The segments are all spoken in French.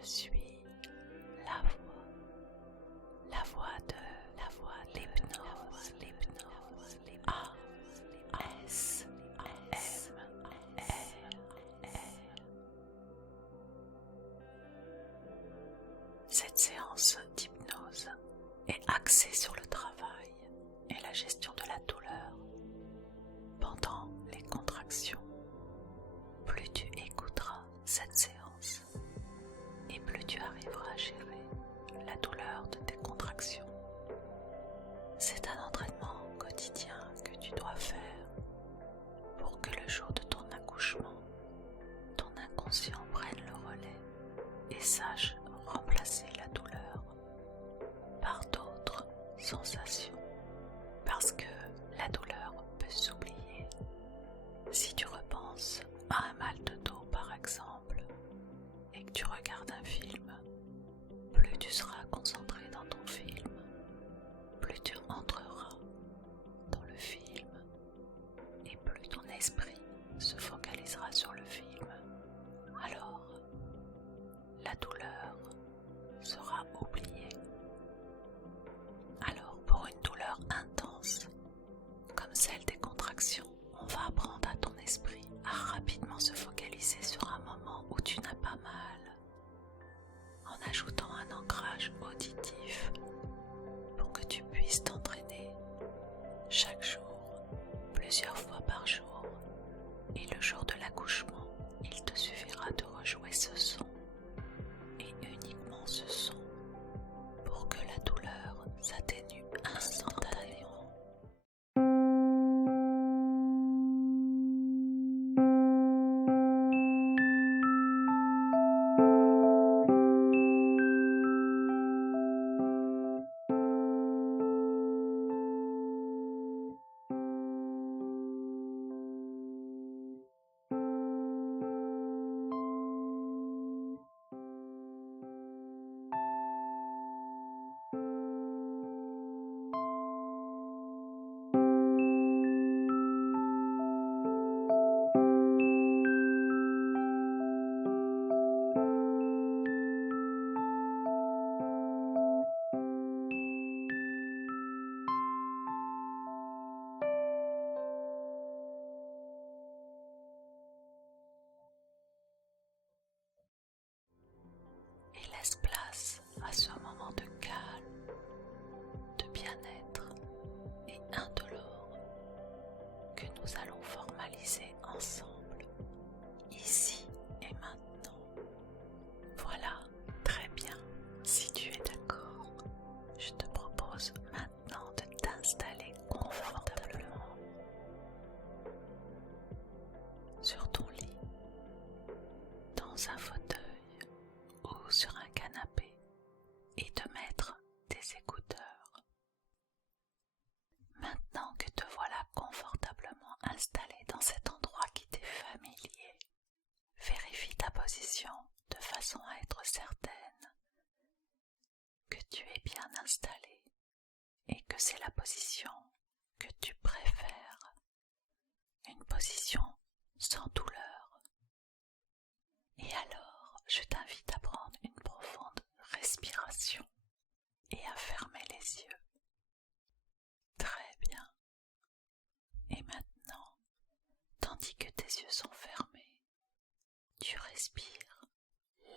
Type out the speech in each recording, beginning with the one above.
Je suis la voix de l'hypnose, ASMR. Cette séance d'hypnose est axée sur le travail et la gestion de la douleur pendant les contractions. Plus tu écouteras cette séance et plus tu arriveras à gérer la douleur de tes contractions. C'est un entraînement quotidien que tu dois faire pour que le jour de ton accouchement, ton inconscient prenne le relais et sache remplacer la douleur par d'autres sensations. Parce que la douleur peut s'oublier. Si tu repenses à un mal de dos par exemple, et que tu regardes un film, plus tu seras concentré dans ton film, plus tu entreras dans le film, et plus ton esprit se focalisera sur le film. Alors, la douleur sera oubliée. Alors, pour une douleur intense, comme celle des contractions, on va apprendre à ton esprit à rapidement se focaliser sur un moment où tu n'as pas mal, en ajoutant un ancrage auditif pour que tu puisses t'entraîner chaque jour, plusieurs fois par jour, et le jour de l'accouchement, il te suffira de rejouer ce son, et uniquement ce son, pour que la douleur s'atténue instantanément. Et laisse place à ce moment de calme, de bien-être et indolore que nous allons formaliser ensemble, ici et maintenant. Voilà, très bien. Si tu es d'accord, je te propose maintenant de t'installer confortablement sur ton lit, dans un fauteuil ou sur un canapé, et de mettre tes écouteurs. Maintenant que te voilà confortablement installé dans cet endroit qui t'est familier, vérifie ta position de façon à être certaine que tu es bien installé et que c'est la position que tu préfères, une position sans douleur. Et alors, je t'invite à prendre une profonde respiration et à fermer les yeux. Très bien. Et maintenant, tandis que tes yeux sont fermés, tu respires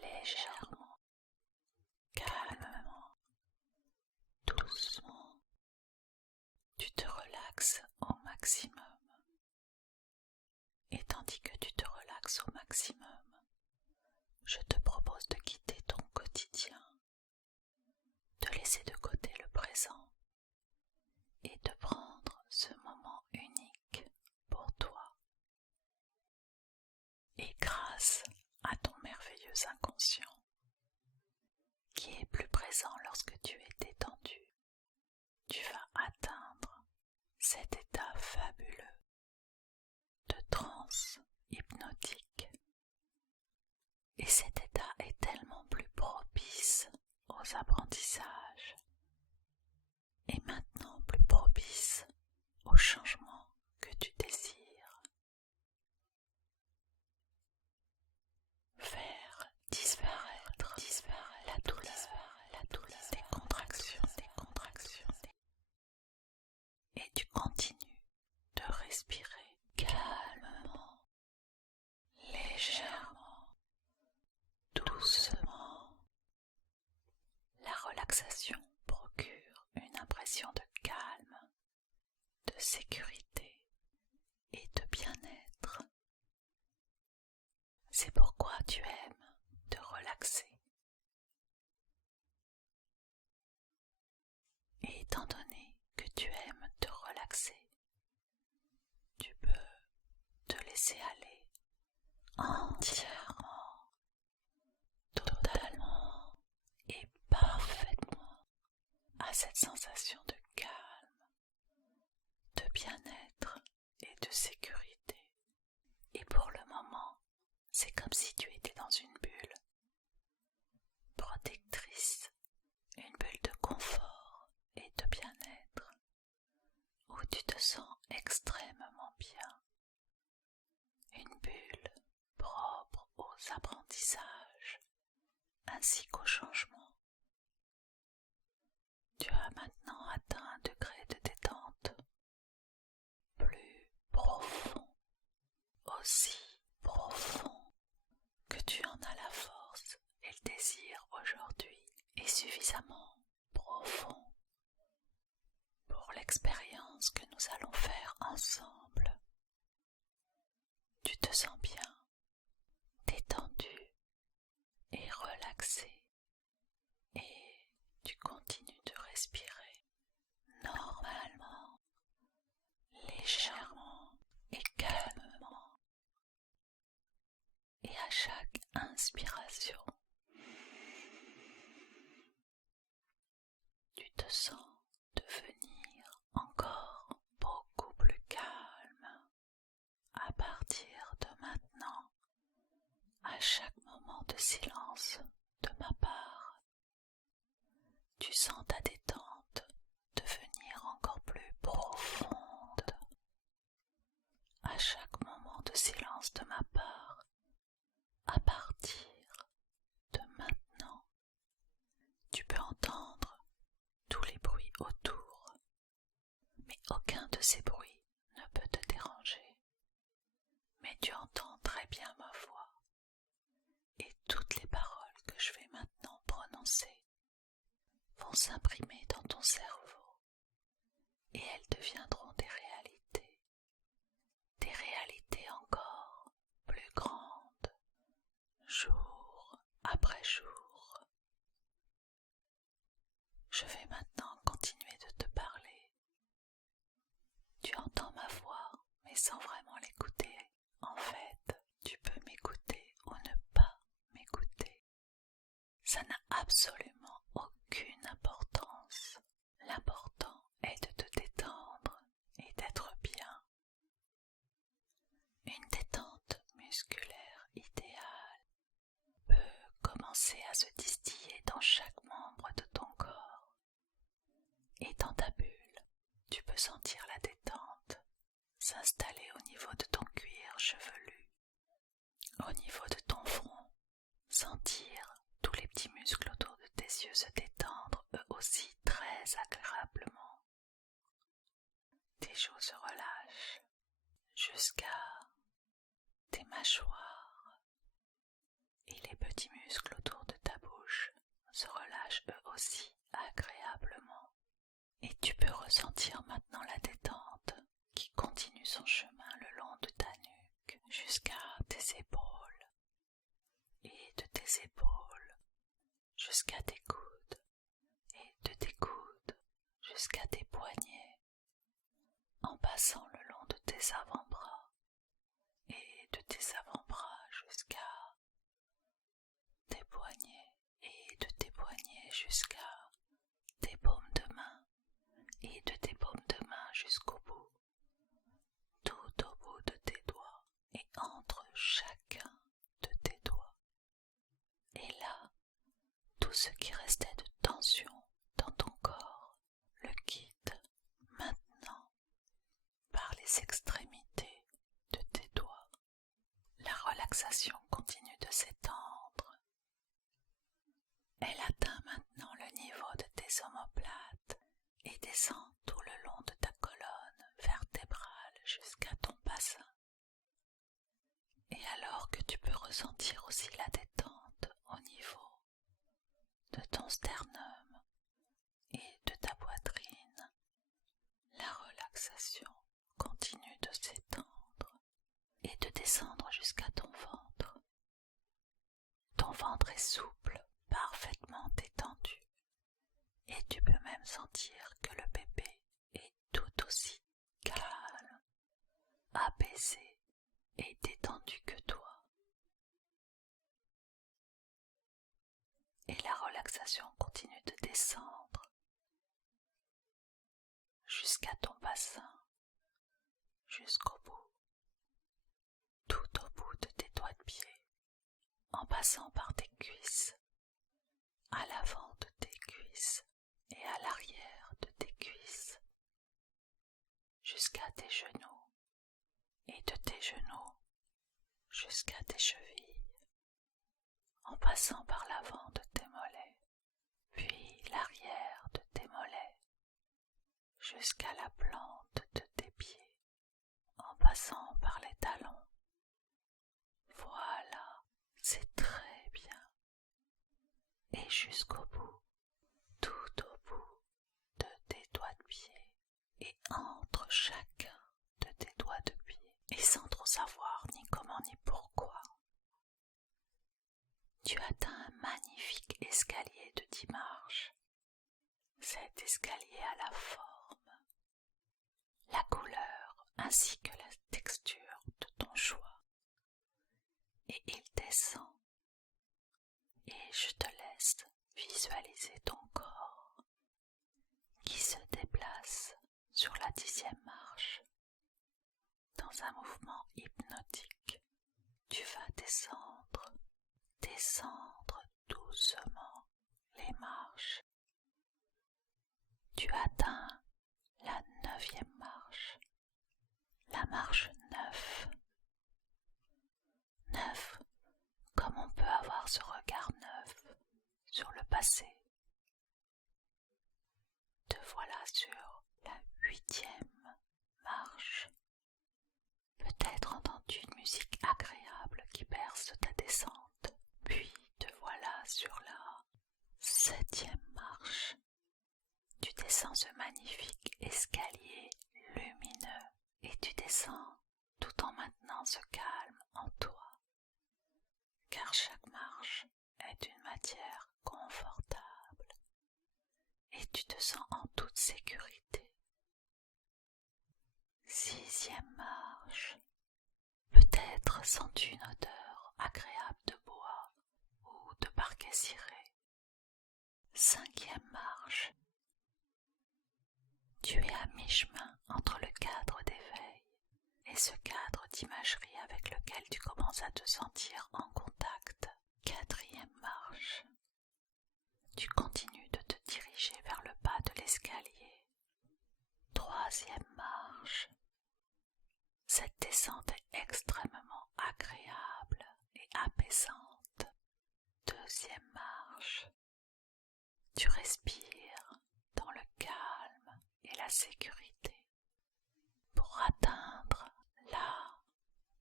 légèrement, calmement, doucement. Tu te relaxes au maximum. Et tandis que tu te relaxes au maximum, je te propose de quitter ton quotidien, de laisser de côté le présent et de prendre ce moment unique pour toi. Et grâce à ton merveilleux inconscient, qui est plus présent lorsque tu es détendu, tu vas atteindre cet état fabuleux de transe hypnotique. Et cet état est tellement plus propice aux apprentissages et maintenant plus propice au changement que tu désires. Faire disparaître respirer calmement, légèrement, doucement. La relaxation procure une impression de calme, de sécurité et de bien-être. C'est pourquoi tu aimes te relaxer. Et étant donné que tu aimes te relaxer, tu peux te laisser aller entièrement, totalement et parfaitement à cette sensation de calme, de bien-être et de sécurité. Et pour le moment, c'est comme si tu étais dans une bulle protectrice, une bulle de confort et de bien-être, où tu te sens extrêmement bien. Une bulle propre aux apprentissages ainsi qu'aux changements. Tu as maintenant atteint un degré de détente plus profond, aussi profond que tu en as la force et le désir aujourd'hui, est suffisamment profond pour l'expérience que nous allons faire ensemble. Tu te sens bien, détendu et relaxé, et tu continues de respirer normalement, légèrement et calmement. Et à chaque inspiration, tu te sens devenir encore beaucoup plus calme. À partir de maintenant, à chaque moment de silence de ma part, tu sens ta détente devenir encore plus profonde. À chaque moment de silence de ma part, à partir de maintenant, tu peux entendre tous les bruits autour, mais aucun de ces bruits ne peut te déranger. Mais tu entends très bien ma voix, et toutes les paroles que je vais maintenant prononcer vont s'imprimer dans ton cerveau, et elles deviendront des réalités encore plus grandes, jour après jour. Je vais maintenant continuer de te parler. Tu entends ma voix, mais sans vraiment l'écouter. En fait, tu peux m'écouter ou ne pas m'écouter. Ça n'a absolument aucune importance. L'important est de te détendre et d'être bien. Une détente musculaire idéale peut commencer à se distiller dans chaque membre de ton corps. Et dans ta bulle, tu peux sentir la détente s'installer au niveau de ton cuir chevelu, au niveau de ton front, sentir tous les petits muscles autour de tes yeux se détendre eux aussi très agréablement. Tes joues se relâchent jusqu'à tes mâchoires et les petits muscles autour de ta bouche se relâchent eux aussi agréablement. Et tu peux ressentir maintenant la détente qui continue son chemin le long de ta nuque jusqu'à tes épaules, et de tes épaules jusqu'à tes coudes, et de tes coudes jusqu'à tes poignets, en passant le long de tes avant-bras, et de tes avant-bras jusqu'à tes poignets, et de tes poignets jusqu'à tes paumes de main, et de tes paumes de main jusqu'au bout, tout au bout de tes doigts et entre chacun de tes doigts. Et là, tout ce qui restait de tension dans ton corps le quitte maintenant par les extrémités de tes doigts. La relaxation continue de s'étendre. Elle atteint maintenant le niveau de tes omoplates et descend tout le long de ta colonne vertébrale jusqu'à ressentir aussi la détente au niveau de ton sternum et de ta poitrine. La relaxation continue de s'étendre et de descendre jusqu'à ton ventre. Ton ventre est souple, parfaitement détendu, et tu peux même sentir que le bébé est tout aussi calme, apaisé et détendu que toi. Et la relaxation continue de descendre jusqu'à ton bassin, jusqu'au bout, tout au bout de tes doigts de pied, en passant par tes cuisses, à l'avant de tes cuisses et à l'arrière de tes cuisses, jusqu'à tes genoux, et de tes genoux jusqu'à tes chevilles, en passant par l'avant de tes mollets, puis l'arrière de tes mollets, jusqu'à la plante de tes pieds, en passant par les talons. Voilà, c'est très bien. Et jusqu'au bout, tout au bout de tes doigts de pied, et entre chacun de tes doigts de pied, et sans trop savoir ni comment ni pourquoi, tu atteins un magnifique escalier de 10 marches. Cet escalier a la forme, la couleur ainsi que la texture de ton choix. Et il descend. Et je te laisse visualiser ton corps qui se déplace sur la 10e marche. Dans un mouvement hypnotique, tu vas descendre doucement les marches. Tu atteins la 9e marche, la marche 9. 9, comme on peut avoir ce regard neuf sur le passé. Te voilà sur la 8e marche. Peut-être entends-tu une musique agréable qui berce ta descente, puis te voilà sur la 7e marche. Tu descends ce magnifique escalier lumineux et tu descends tout en maintenant ce calme en toi, car chaque marche est une matière confortable et tu te sens en toute sécurité. 6e marche. Peut-être sens-tu une odeur agréable de bois ou de parquet ciré. 5e marche. Tu es à mi-chemin entre le cadre d'éveil et ce cadre d'imagerie avec lequel tu commences à te sentir en contact. 4e marche. Tu continues de te diriger vers le bas de l'escalier. 3e marche. Cette descente est extrêmement agréable et apaisante. 2e marche. Tu respires dans le calme et la sécurité pour atteindre la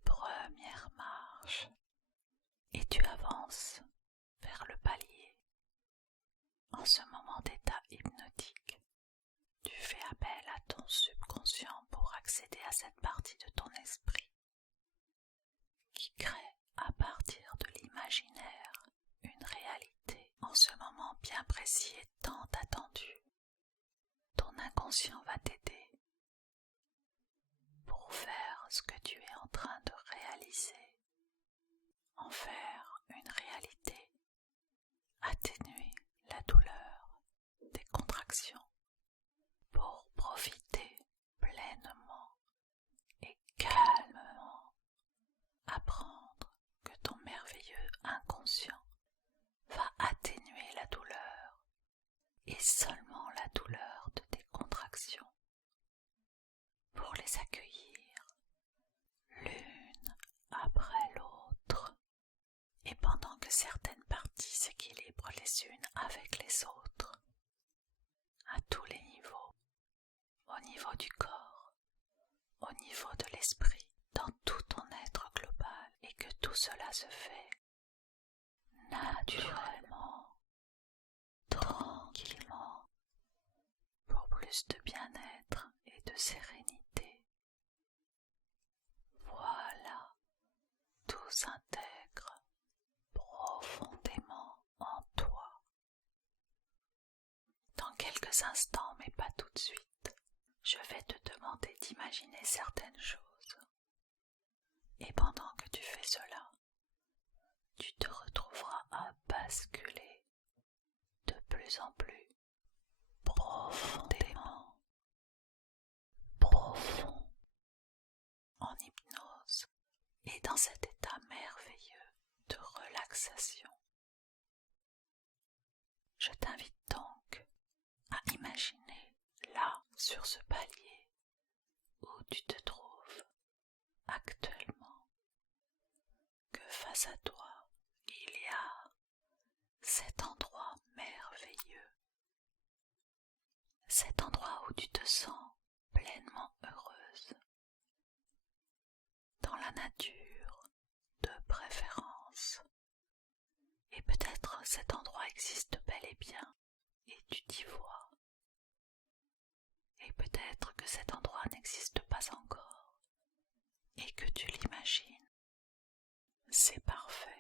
1re marche et tu avances vers le palier. En ce moment d'état hypnotique, tu fais appel à ton subconscient pour accéder à cette partie de ton esprit qui crée à partir de l'imaginaire une réalité en ce moment bien précis et tant attendu. Ton inconscient va t'aider pour faire ce que tu es en train de réaliser, en faire une réalité, atténuer la douleur des contractions pour profiter pleinement et calmement, apprendre que ton merveilleux inconscient va atténuer la douleur et seulement la douleur de tes contractions pour les accueillir l'une après l'autre et pendant que certaines parties s'équilibrent les unes avec les autres à tous les niveaux, au niveau du corps, au niveau de l'esprit, dans tout ton être global et que tout cela se fait naturellement, tranquillement, pour plus de bien-être et de sérénité. Voilà, tout s'intègre profondément en toi. Dans quelques instants, mais pas tout de suite, je vais te demander d'imaginer certaines choses. Et pendant que tu fais cela, tu te retrouveras à basculer de plus en plus profondément, profond, en hypnose et dans cet état merveilleux de relaxation. Je t'invite donc à imaginer là, sur ce palier où tu te trouves actuellement, que face à toi, il y a cet endroit merveilleux, cet endroit où tu te sens pleinement heureuse, dans la nature de préférence. Et peut-être cet endroit existe bel et bien et tu t'y vois. Et peut-être que cet endroit n'existe pas encore et que tu l'imagines. C'est parfait.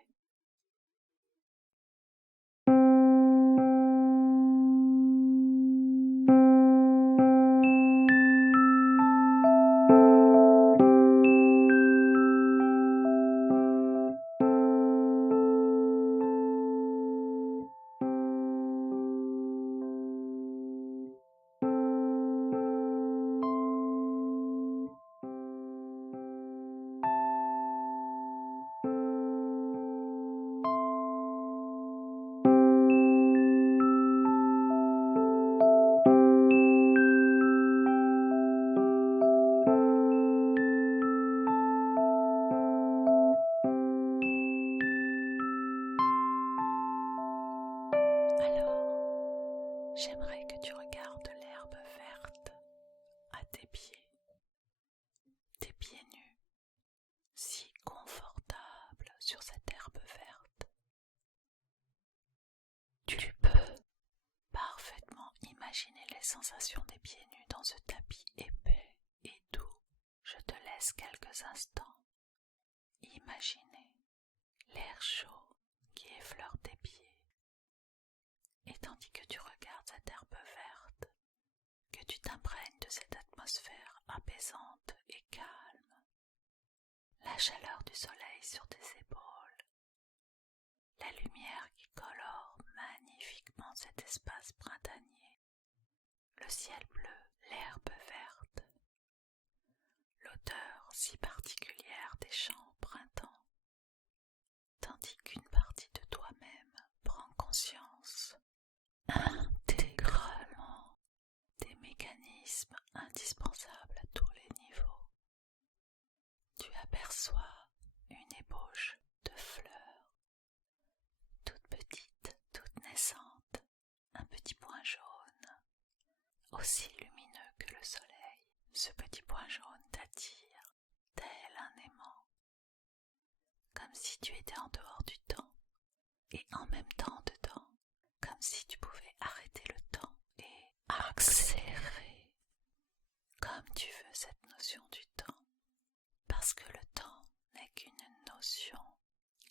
J'aimerais que tu regardes l'herbe verte à tes pieds nus, si confortable sur cette herbe verte. Tu peux parfaitement imaginer les sensations des pieds nus dans ce tapis épais et doux. Je te laisse quelques instants imaginer l'air chaud qui effleure tes pieds. Et tandis que tu regardes cette herbe verte, que tu t'imprègnes de cette atmosphère apaisante et calme, la chaleur du soleil sur tes épaules, la lumière qui colore magnifiquement cet espace printanier, le ciel bleu, l'herbe verte, l'odeur si particulière des champs au printemps, tandis qu'une partie de toi-même prend conscience intégralement des mécanismes indispensables à tous les niveaux. Tu aperçois une ébauche de fleurs, toute petite, toute naissante, un petit point jaune, aussi lumineux que le soleil. Ce petit point jaune t'attire, tel un aimant, comme si tu étais en dehors du temps et en même temps dedans, comme si tu pouvais arrêter le temps et accélérer, comme tu veux cette notion du temps, parce que le temps n'est qu'une notion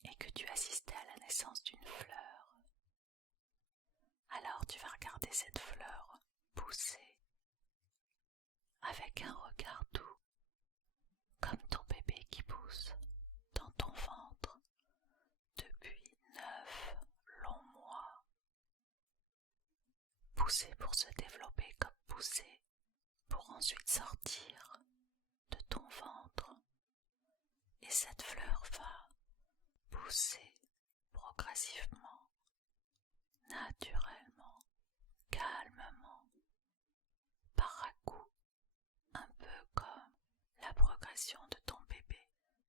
et que tu assistais à la naissance d'une fleur. Alors tu vas regarder cette fleur pousser avec un regard doux, comme ton bébé qui pousse dans ton ventre depuis 9 longs mois. Pousser pour se développer comme pousser pour ensuite sortir de ton ventre. Et cette fleur va pousser progressivement, naturellement, calmement, par à-coups, un peu comme la progression de ton bébé,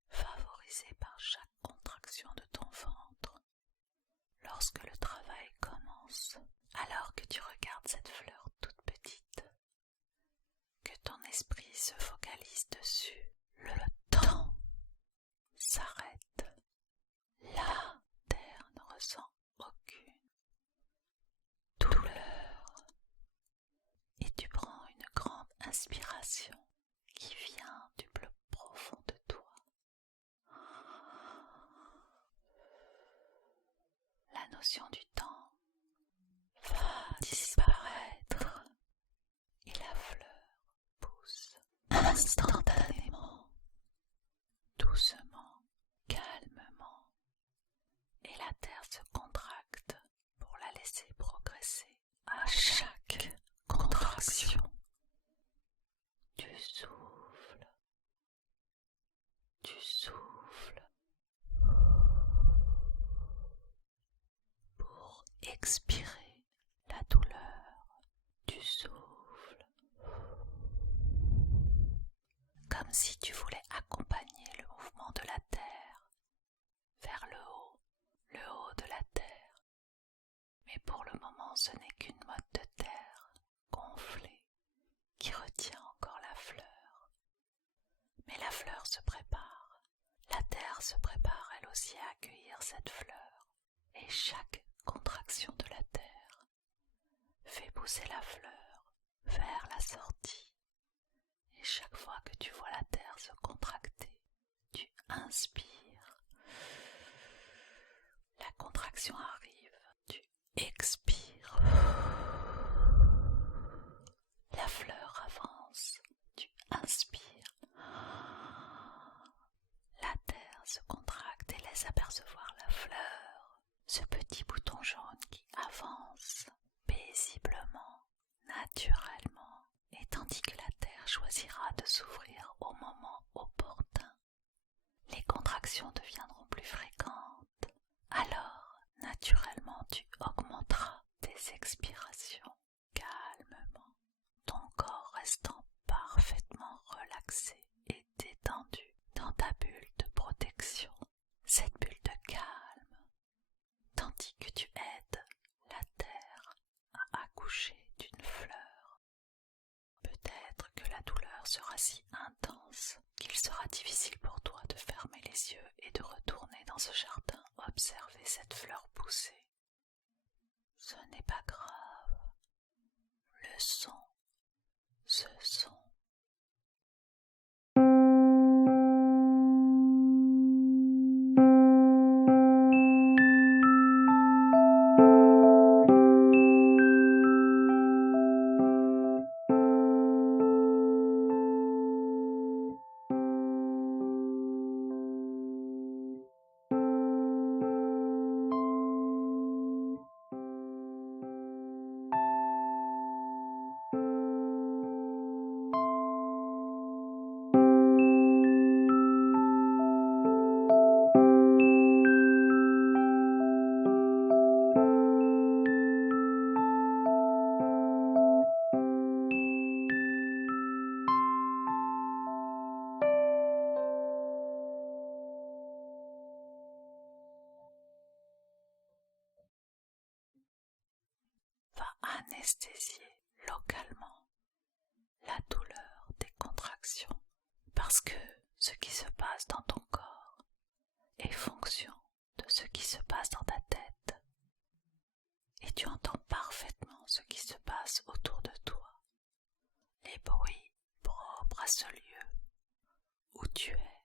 favorisée par chaque contraction de ton ventre. Lorsque le travail commence, alors que tu regardes cette fleur toute petite, que ton esprit se focalise dessus, le temps s'arrête notion du temps va disparaître et la fleur pousse instantanément, doucement, calmement, et la terre se contracte pour la laisser progresser à chaque contraction. Tu souffles, pour expirer la douleur. Tu souffles comme si tu voulais accompagner le mouvement de la terre vers le haut de la terre. Mais pour le moment, ce n'est qu'une motte de terre gonflée qui retient encore la fleur. Mais la fleur se prépare, la terre se prépare elle aussi à accueillir cette fleur, et chaque contraction de la terre fait pousser la fleur vers la sortie. Et chaque fois que tu vois la terre se contracter, tu inspires. La contraction arrive, tu expires. La fleur avance, tu inspires. La terre se contracte et laisse apercevoir la fleur, ce petit bouton jaune qui avance paisiblement, naturellement, et tandis que la terre choisira de s'ouvrir au moment opportun, les contractions deviendront plus fréquentes. Alors, naturellement, tu augmenteras tes expirations calmement, ton corps restant parfaitement relaxé et détendu dans ta bulle de protection, cette bulle de calme, tandis que tu aides la terre à accoucher d'une fleur. Peut-être que la douleur sera si intense qu'il sera difficile pour toi de fermer les yeux et de retourner dans ce jardin observer cette fleur pousser. Ce n'est pas grave. Ce son va anesthésier localement la douleur des contractions, parce que ce qui se passe dans ton corps est fonction de ce qui se passe dans ta tête, et tu entends parfaitement ce qui se passe autour de toi, les bruits propres à ce lieu où tu es,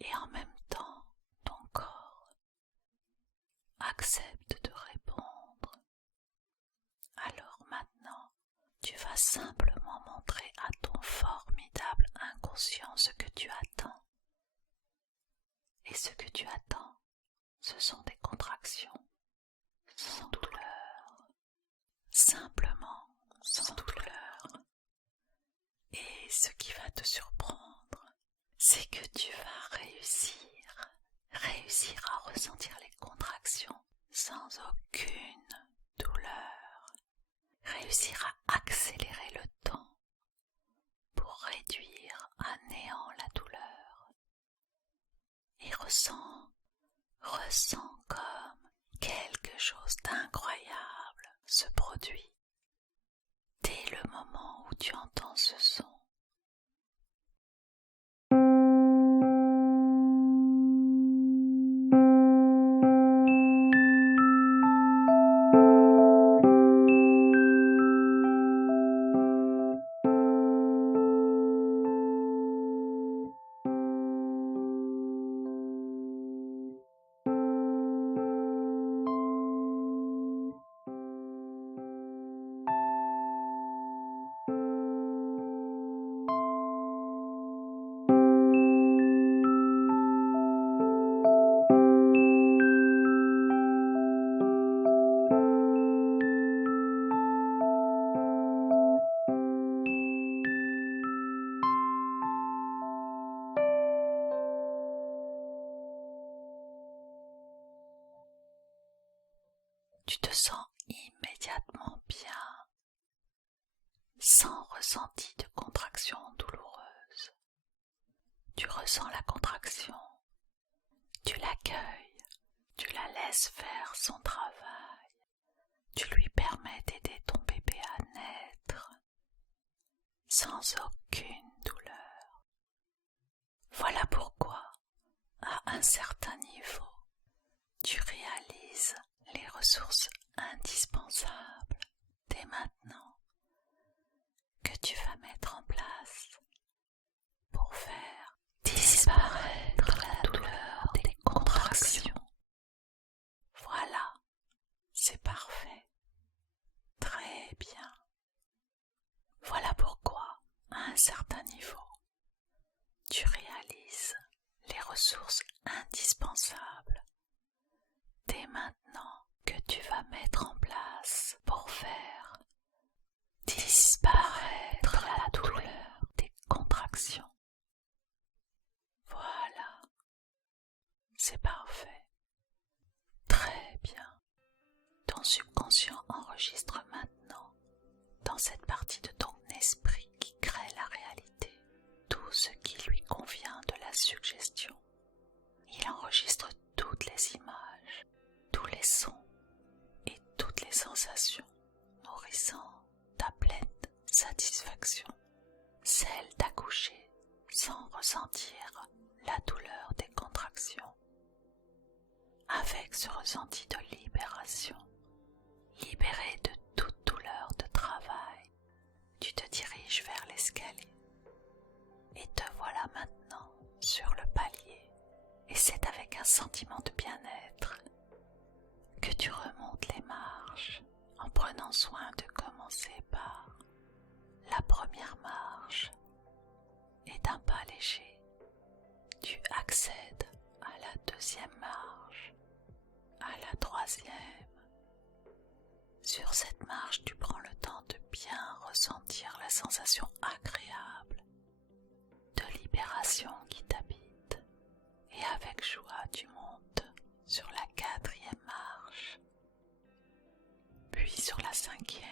et en même temps ton corps accepte de répondre. Alors maintenant, tu vas simplement montrer à ton formidable inconscient ce que tu attends. Et ce que tu attends, ce sont des contractions sans douleur, simplement sans douleur. Et ce qui va te surprendre, c'est que tu vas réussir à ressentir les contractions sans aucune douleur, réussir à accélérer le temps pour réduire à néant la douleur. Et ressens comme quelque chose d'incroyable se produit dès le moment où tu entends ce son. Tu te sens immédiatement bien, sans ressenti de contraction douloureuse. Tu ressens la contraction, tu l'accueilles, tu la laisses faire son travail, tu lui permets d'aider ton bébé à naître sans aucune douleur. Voilà pourquoi, à un certain niveau, tu réalises les ressources indispensables dès maintenant que tu vas mettre en place pour faire disparaître la douleur des contractions. Voilà, c'est parfait. Très bien. Voilà pourquoi, à un certain niveau, tu réalises les ressources indispensables dès maintenant que tu vas mettre en place pour faire disparaître la douleur des contractions. Voilà, c'est parfait. Très bien. Ton subconscient enregistre maintenant, dans cette partie de ton esprit qui crée la réalité, tout ce qui lui convient de la suggestion. Il enregistre toutes les images, tous les sons et toutes les sensations, nourrissant ta pleine satisfaction, celle d'accoucher sans ressentir la douleur des contractions. Avec ce ressenti de libération, libéré de toute douleur de travail, tu te diriges vers l'escalier et te voilà maintenant sur le palier. Et c'est avec un sentiment de bien-être que tu remontes les marches en prenant soin de commencer par la première marche et d'un pas léger, tu accèdes à la deuxième marche, à la troisième. Sur cette marche, tu prends le temps de bien ressentir la sensation agréable de libération qui t'habite et avec joie tu montes sur la quatrième marche, puis sur la cinquième.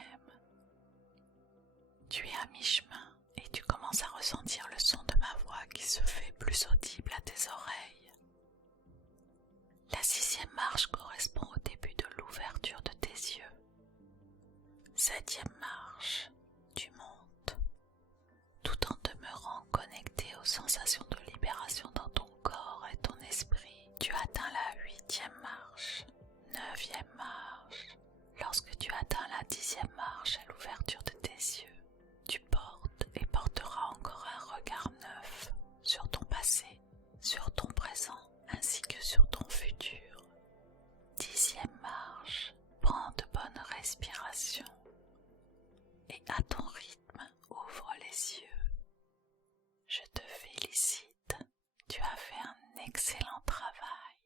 Tu es à mi-chemin et tu commences à ressentir le son de ma voix qui se fait plus audible à tes oreilles. La sixième marche correspond au début de l'ouverture de tes yeux. Septième marche, tu montes, tout en demeurant connecté aux sensations de libération dans ton corps et ton esprit. Tu atteins la huitième marche, neuvième marche. Lorsque tu atteins la dixième marche à l'ouverture de tes yeux, tu portes et porteras encore un regard neuf sur ton passé, sur ton présent, ainsi que sur ton futur. Dixième marche, prends de bonnes respirations et à ton rythme, ouvre les yeux.